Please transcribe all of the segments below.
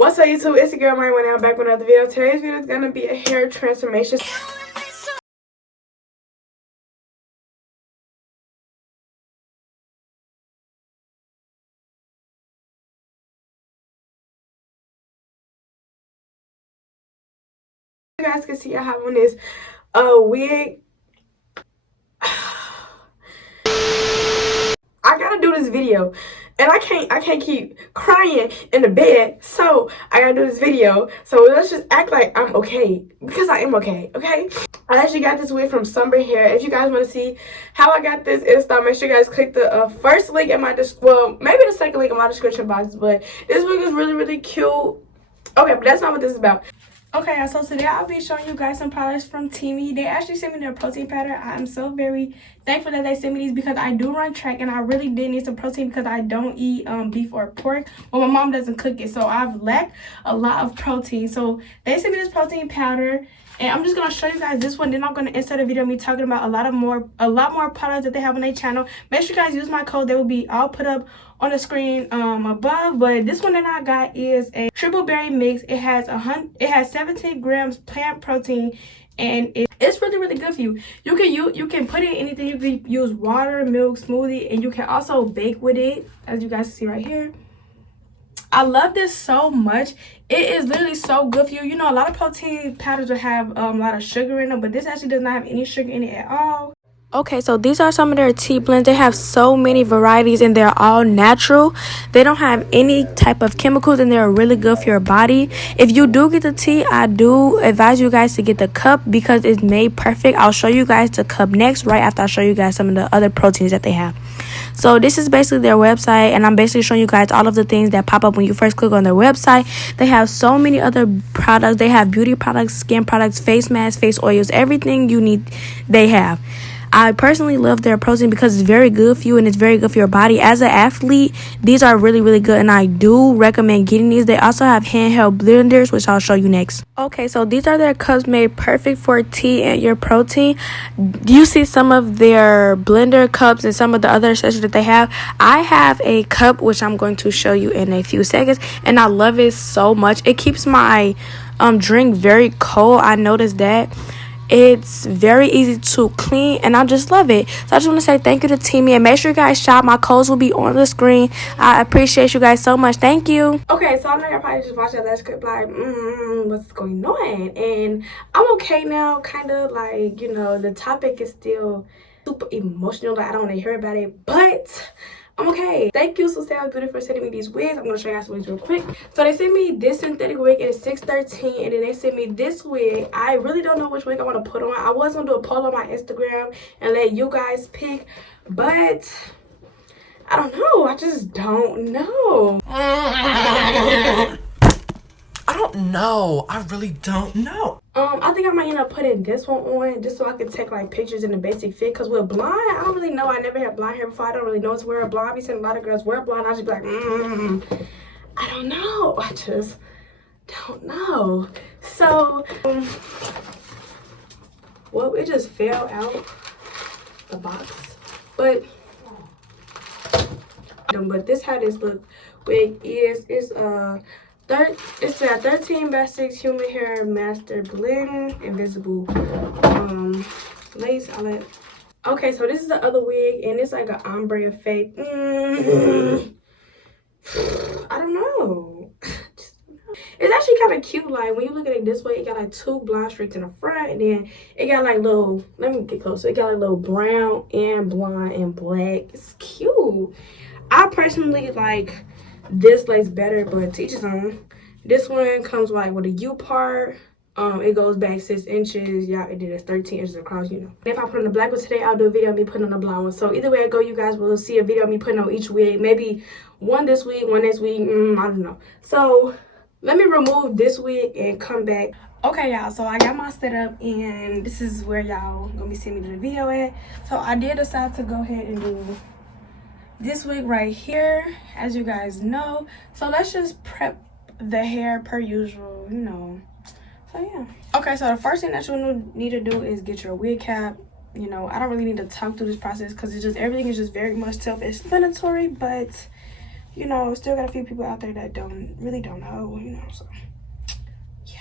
What's up, YouTube? It's your girl Mya Monét. I'm back with another video. Today's video is gonna be a hair transformation. You guys can see I have on this wig. I gotta do this video, and I can't keep crying in the bed, so I gotta do this video. So let's just act like I'm okay, because I am okay. I actually got this wig from SamsBeauty Hair. If you guys want to see how I got this in style, make sure you guys click the first link in my well, maybe the second link in my description box. But this wig is really cute. Okay, but that's not what this is about. Okay, so today I'll be showing you guys some products from TEAMI. They actually sent me their protein powder. I'm so very thankful that they sent me these because I do run track and I really did need some protein because I don't eat beef or pork. Well, my mom doesn't cook it, so I've lacked a lot of protein. So they sent me this protein powder, and I'm just gonna show you guys this one. Then I'm gonna insert a video of me talking about a lot more products that they have on their channel. Make sure you guys use my code. They will be all put up on the screen above. But this one that I got is a triple berry mix. It has 17 grams plant protein, and it's really good for you. You can put it in anything. You can use water, milk, smoothie, and you can also bake with it, as you guys can see right here. I love this so much. It is literally so good for you. You know, a lot of protein powders will have a lot of sugar in them, but this actually does not have any sugar in it at all. Okay, so these are some of their tea blends. They have so many varieties and they're all natural. They don't have any type of chemicals and they're really good for your body. If you do get the tea, I do advise you guys to get the cup because it's made perfect. I'll show you guys the cup next, right after I show you guys some of the other proteins that they have. So this is basically their website, and I'm basically showing you guys all of the things that pop up when you first click on their website. They have so many other products. They have beauty products, skin products, face masks, face oils, everything you need they have. I personally love their protein because it's very good for you and it's very good for your body. As an athlete, these are really good, and I do recommend getting these. They also have handheld blenders, which I'll show you next. Okay, so these are their cups made perfect for tea and your protein. You see some of their blender cups and some of the other accessories that they have. I have a cup which I'm going to show you in a few seconds, and I love it so much. It keeps my drink very cold. I noticed that. It's very easy to clean, and I just love it. So I just want to say thank you to TEAMI, and make sure you guys shop. My codes will be on the screen. I appreciate you guys so much. Thank you. Okay, so I know y'all probably just watched that last clip like, what's going on? And I'm okay now, kind of like, you know, the topic is still super emotional. Like, I don't want to hear about it, but I'm okay. Thank you, SamsBeauty, for sending me these wigs. I'm gonna show you guys some wigs real quick. So they sent me this synthetic wig at $613, and then they sent me this wig. I really don't know which wig I want to put on. I was gonna do a poll on my Instagram and let you guys pick, but I don't know. I just don't know. I don't know. I really don't know. I think I might end up putting this one on just so I can take like pictures in the basic fit. Cause with blonde, I don't really know. I never had blonde hair before. I don't really know it's wear a blonde. I've seen a lot of girls wear blonde. I just be like, I don't know. I just don't know. So, well, it just fell out the box. But this how this look wig is. It's a 13x6 human hair master blend, invisible lace. Okay, so this is the other wig, and it's like an ombre effect. I don't know. It's actually kind of cute. Like when you look at it this way, it got like two blonde streaks in the front, and then it got like little. Let me get closer. It got like little brown and blonde and black. It's cute. I personally like this lace better, but to each his own. This one comes like with a U part. It goes back 6 inches. Yeah, it did 13 inches across, you know. If I put on the black one today, I'll do a video of me putting on the blonde one. So either way I go, you guys will see a video of me putting on each wig. Maybe one this week, one next week. I don't know. So let me remove this wig and come back. Okay, y'all, so I got my setup, and this is where y'all gonna be seeing me do the video at. So I did decide to go ahead and do this wig right here, as you guys know. So let's just prep the hair per usual, you know. So yeah. Okay, so the first thing that you need to do is get your wig cap. You know, I don't really need to talk through this process because it's just everything is just very much self-explanatory, but you know, still got a few people out there that really don't know, you know, so yeah.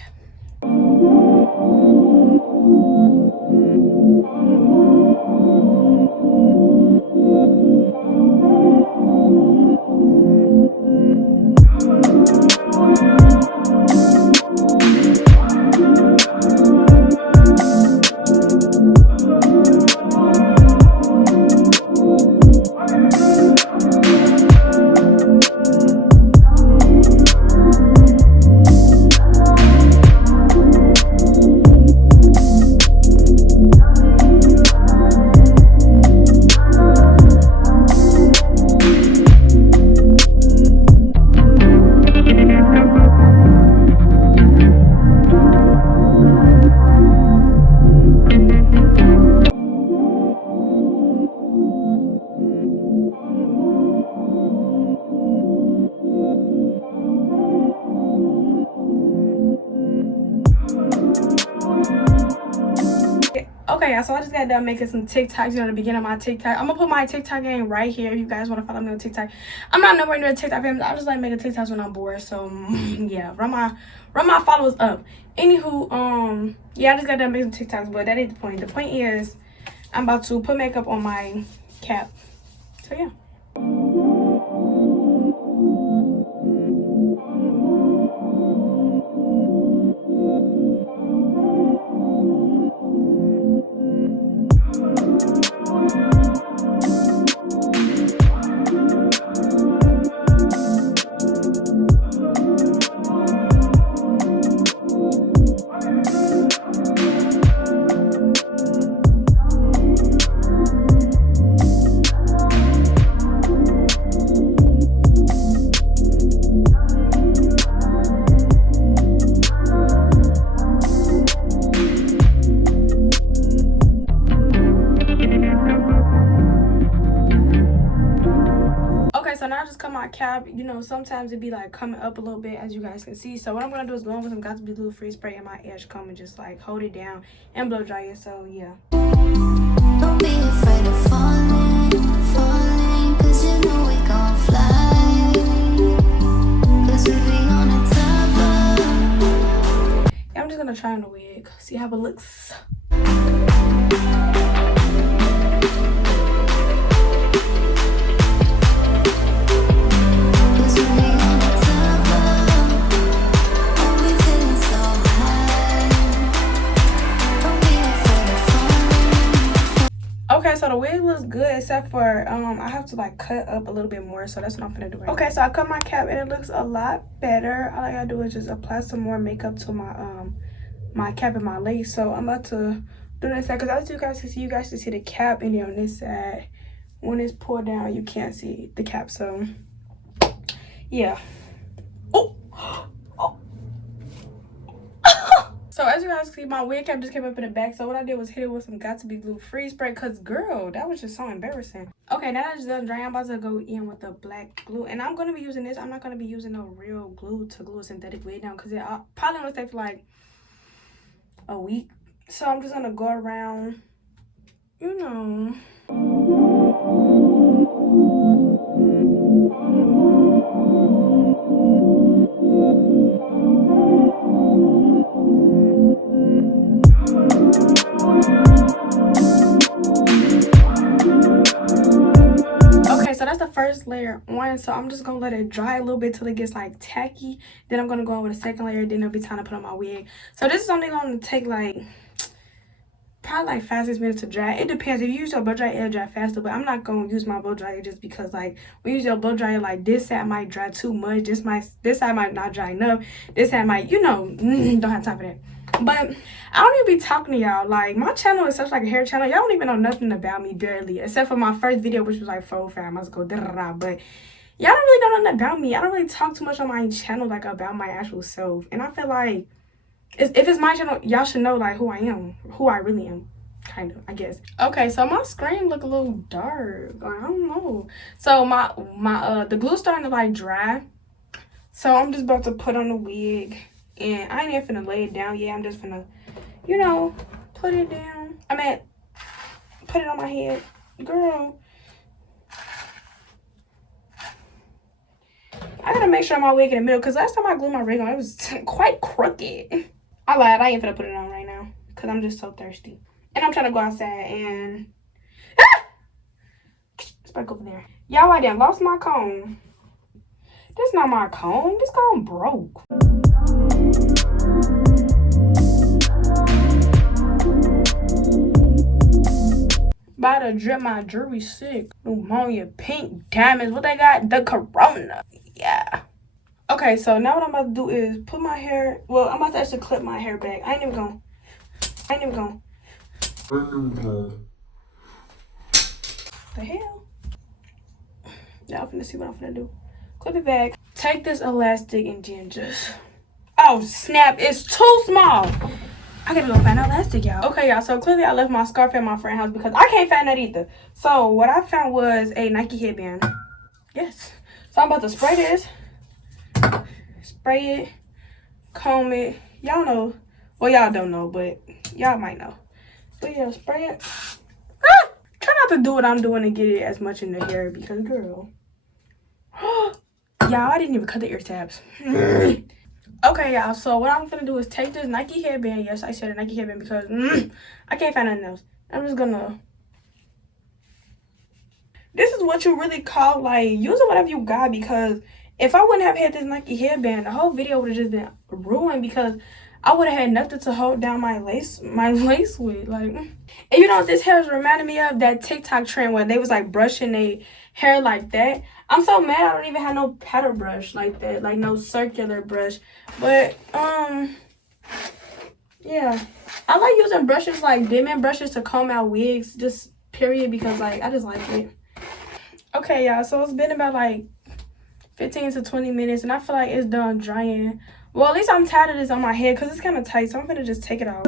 Okay, so I just got done making some TikToks, you know, the beginning of my TikTok. I'm gonna put my TikTok in right here if you guys want to follow me on TikTok. I'm not nowhere near TikTok famous. I just like making TikToks when I'm bored. So yeah, run my followers up. Anywho, yeah, I just got done making TikToks, but that ain't the point. The point is I'm about to put makeup on my cap. So yeah. So now I just cut my cap. You know, sometimes it be like coming up a little bit, as you guys can see. So what I'm gonna do is go in with some Got to Be Blue free spray in my edge comb and just like hold it down and blow dry it. So yeah. Don't be afraid of falling, cause you know we gon' fly, cause we be on the top. Yeah, I'm just gonna try on the wig, see how it looks. Okay, so the wig looks good except for I have to like cut up a little bit more, so that's what I'm gonna do right now. Okay, so I cut my cap and it looks a lot better. All I gotta do is just apply some more makeup to my my cap and my lace. So I'm about to do this side because as you guys can see the cap, and then on this side when it's pulled down you can't see the cap. So yeah. Oh. So as you guys see, my wig cap just came up in the back. So what I did was hit it with some Got to Be Blue freeze spray, because girl, that was just so embarrassing. Okay, now that it's done drying, I'm about to go in with the black glue, and I'm gonna be using this. I'm not gonna be using no real glue to glue a synthetic wig down, because it probably gonna stay for like a week. So I'm just gonna go around, you know. So that's the first layer on, so I'm just gonna let it dry a little bit till it gets like tacky. Then I'm gonna go on with a second layer, then it'll be time to put on my wig. So this is only gonna take like probably like 5-6 minutes to dry. It depends. If you use your blow dryer, it'll dry faster, but I'm not gonna use my blow dryer just because like when you use your blow dryer, like this side might dry too much, this side might not dry enough, this side might, you know, don't have time for that. But I don't even be talking to y'all. Like, my channel is such like a hair channel. Y'all don't even know nothing about me, barely, except for my first video, which was like 4 or 5 months ago. But y'all don't really know nothing about me. I don't really talk too much on my channel like about my actual self. And I feel like if it's my channel, y'all should know like who I am, who I really am, kind of, I guess. Okay, so my screen look a little dark. I don't know. So the glue's starting to like dry. So I'm just about to put on the wig. And I ain't even finna lay it down yet. I'm just finna, you know, put it down. Put it on my head. Girl. I gotta make sure my wig in the middle because last time I glued my wig on, it was quite crooked. I lied. I ain't finna put it on right now because I'm just so thirsty. And I'm trying to go outside and... Ah! Let's back over there. Y'all, I done lost my comb. This not my comb. This comb broke. About to drip my jewelry sick. Pneumonia, pink diamonds. What they got? The corona. Yeah. Okay, so now what I'm about to do is put my hair. Well, I'm about to actually clip my hair back. I ain't even gonna. The hell? Now I'm finna see what I'm finna do. Clip it back. Take this elastic and then just... Oh, snap. It's too small. I gotta go find an elastic, y'all. Okay, y'all. So clearly I left my scarf at my friend's house because I can't find that either. So what I found was a Nike headband. Yes. So I'm about to spray this. Spray it. Comb it. Y'all know. Well, y'all don't know, but y'all might know. But yeah, spray it. Ah! Try not to do what I'm doing and get it as much in the hair because, girl. Y'all, I didn't even cut the ear tabs. Okay, y'all, so what I'm gonna do is take this Nike headband. Yes, I said a Nike headband because I can't find nothing else. I'm just gonna... This is what you really call, like, using whatever you got because if I wouldn't have had this Nike headband, the whole video would have just been ruined because I would have had nothing to hold down my lace with. Like, and you know what this hair is reminding me of? That TikTok trend where they was, like, brushing their hair like that. I'm so mad I don't even have no paddle brush like that, like no circular brush. But yeah, I like using brushes like dimming brushes to comb out wigs, just period, because like I just like it. Okay, y'all, so it's been about like 15 to 20 minutes and I feel like it's done drying. Well, at least I'm tired of this on my head because it's kind of tight, so I'm gonna just take it out.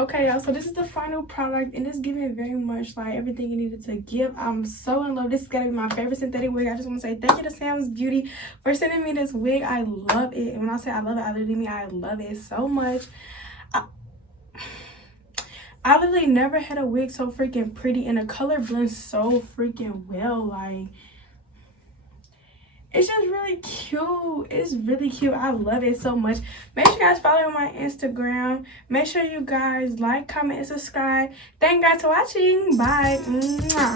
Okay, y'all, so this is the final product and it's giving very much like everything it needed to give. I'm so in love. This is gonna be my favorite synthetic wig. I just want to say thank you to SamsBeauty for sending me this wig. I love it, and when I say I love it, I literally mean I love it so much. I literally never had a wig so freaking pretty, and the color blends so freaking well. Like, it's just really cute. It's really cute. I love it so much. Make sure you guys follow me on my Instagram. Make sure you guys like, comment, and subscribe. Thank you guys for watching. Bye. Mwah.